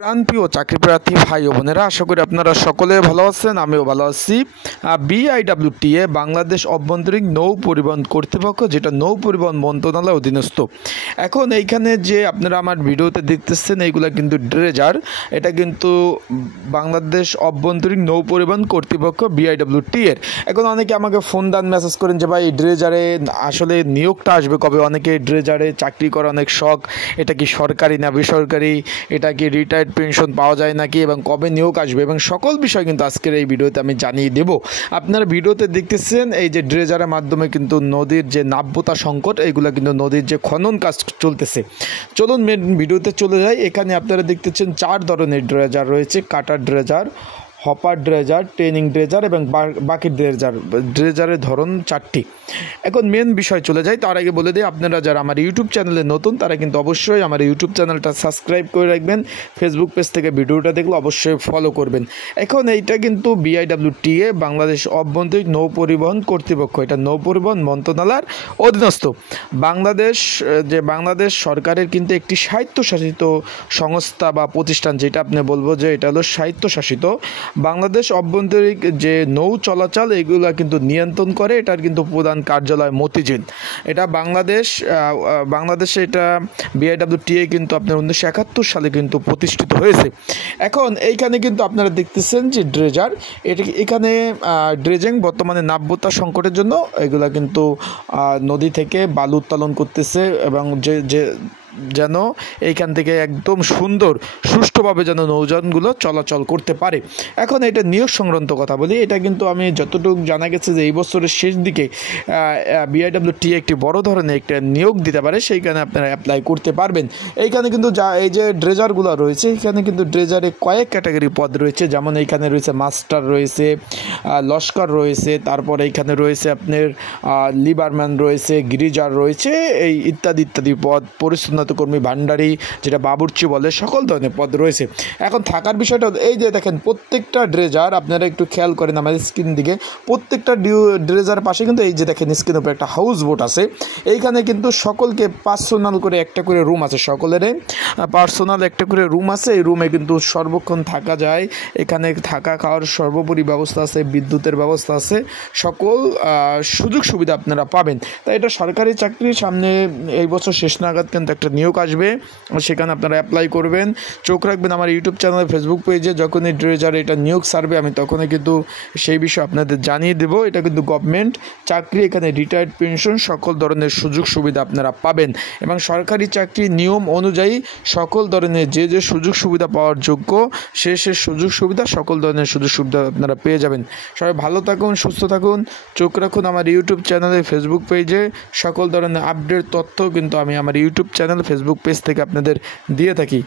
প্রাণপ্রিয় চাকরিপ্রার্থী ভাই ও বোনেরা, আশা করি আপনারা সকলে ভালো আছেন, আমিও ভালো আছি। বিআইডব্লিউটিএ বাংলাদেশ অভ্যন্তরীণ নৌ পরিবহন কর্তৃপক্ষ, যেটা নৌ পরিবহন মন্ত্রণালয়ের অধীনস্থ। এখন এইখানে যে আপনারা আমার ভিডিওতে দেখতেছেন, এইগুলা কিন্তু ড্রেজার। এটা কিন্তু বাংলাদেশ অভ্যন্তরীণ নৌ পরিবহন কর্তৃপক্ষ বিআইডব্লিউটিএর। এখন অনেকে আমাকে ফোন দেন, মেসেজ করেন যে ভাই ড্রেজারে আসলে নিয়োগটা আসবে কবে? অনেকে ড্রেজারে চাকরি করা অনেক শখ, এটা কি সরকারি না বেসরকারি, এটা কি রিটায়ার্ড পেনশন পাওয়া যায় নাকি, এবং কবে নিয়োগ আসবে, এবং সকল বিষয় কিন্তু আজকের এই ভিডিওতে আমি জানিয়ে দেব। আপনারা ভিডিওতে দেখতেছেন এই যে ড্রেজারের মাধ্যমে কিন্তু নদীর যে নাব্যতা সংকট, এইগুলো কিন্তু নদীর যে খনন কাজ চলতেছে। চলুন মেন ভিডিওতে চলে যাই। এখানে আপনারা দেখতেছেন 4 ধরনের ড্রেজার রয়েছে: cutter dredger, hopper dredger, training dredger এবং বাকি ড্রেজারের ধরন 4টি। এখন মেন বিষয় চলে যায়, তার আগে বলে দিই, আপনারা যারা আমার ইউটিউব চ্যানেলে নতুন তারা কিন্তু অবশ্যই আমার ইউটিউব চ্যানেলটা সাবস্ক্রাইব করে রাখবেন। ফেসবুক পেজ থেকে ভিডিওটা দেখলে অবশ্যই ফলো করবেন। এখন এইটা কিন্তু বিআইডব্লিউটিএ বাংলাদেশ অভ্যন্তরীণ নৌ পরিবহন কর্তৃপক্ষ, এটা নৌ পরিবহন মন্ত্রণালয়ের অধীনস্থ। বাংলাদেশ সরকারের কিন্তু একটি স্বায়ত্তশাসিত সংস্থা বা প্রতিষ্ঠান, যেটা আপনি বলবো যে এটা হলো স্বায়ত্তশাসিত। বাংলাদেশ অভ্যন্তরীণ যে নৌ চলাচল এগুলো কিন্তু নিয়ন্ত্রণ করে। এটার কিন্তু প্রধান কার্যালয় মতিঝিল। এটা বাংলাদেশে এটা বিআইডব্লিউটিএ কিন্তু আপনার 1971 সালে কিন্তু প্রতিষ্ঠিত হয়েছে। এখন এইখানে কিন্তু আপনারা দেখতেছেন যে ড্রেজার, এখানে ড্রেজিং বর্তমানে নাব্যতা সংকটের জন্য এগুলা কিন্তু নদী থেকে বালু উত্তোলন করতেছে, এবং যেন এইখান থেকে একদম সুন্দর সুষ্ঠুভাবে যেন নৌযানগুলো চলাচল করতে পারে। এখন এটা নিয়োগ সংক্রান্ত কথা বলি। এটা কিন্তু আমি যতটুকু জানা গেছে যে এই বছরের শেষ দিকে বিআইডব্লিউটিএ একটি বড় ধরনের একটা নিয়োগ দিতে পারে, সেইখানে আপনারা অ্যাপ্লাই করতে পারবেন। এইখানে কিন্তু এই যে ড্রেজারগুলো রয়েছে, এখানে কিন্তু ড্রেজারে কয়েক ক্যাটাগরি পদ রয়েছে। যেমন এইখানে রয়েছে মাস্টার রয়েছে, লস্কর রয়েছে, তারপরে এইখানে রয়েছে আপনার লিবারম্যান রয়েছে, গিরিজার রয়েছে, এই ইত্যাদি ইত্যাদি পদ, পরিচ্ছন্নতা কর্মী, ভান্ডারি, যেটা বাবুর্চি বলে, সকল ধরনের পদ রয়েছে। এখন থাকার বিষয়টা এই যে দেখেন, প্রত্যেকটা ড্রেজার আপনারা একটু খেয়াল করেন আমাদের স্ক্রিন দিকে, প্রত্যেকটা ড্রেজার পাশে কিন্তু এই যে দেখেন স্ক্রিনের উপরে একটা হাউস বোট আছে। এইখানে কিন্তু সকলকে পার্সোনাল করে একটা করে রুম আছে, সকলেরই পার্সোনাল একটা করে রুম আছে। এই রুমে কিন্তু সর্বক্ষণ থাকা যায়। এখানে থাকা খাওয়ার সর্বোপরি ব্যবস্থা আছে, বিদ্যুতের ব্যবস্থা আছে, সকল সুযোগ সুবিধা আপনারা পাবেন। তাই এটা সরকারি চাকরি। সামনে এই বছর শেষ নাগাদ কিন্তু একটা নিয়োগ আসবে, সেখানে আপনারা অ্যাপ্লাই করবেন। চোখ রাখবেন আমার ইউটিউব চ্যানেল, ফেসবুক পেজে। যখনই ড্রেজার এটা নিয়োগ ছাড়বে আমি তখনই কিন্তু সেই বিষয়ে আপনাদের জানিয়ে দেবো। এটা কিন্তু গভর্নমেন্ট চাকরি, এখানে রিটায়ার্ড পেনশন, সকল ধরনের সুযোগ সুবিধা আপনারা পাবেন, এবং সরকারি চাকরি নিয়ম অনুযায়ী সকল ধরনের যে সুযোগ সুবিধা পাওয়ার যোগ্য সে সুযোগ সুবিধা, সকল ধরনের সুযোগ সুবিধা আপনারা পেয়ে যাবেন। সবাই ভালো থাকুন, সুস্থ থাকুন, চোখ রাখুন আমার ইউটিউব চ্যানেলে, ফেসবুক পেজে। সকল ধরনের আপডেট তথ্য কিন্তু আমি আমার ইউটিউব চ্যানেল, ফেসবুক পেজ থেকে আপনাদের দিয়ে থাকি।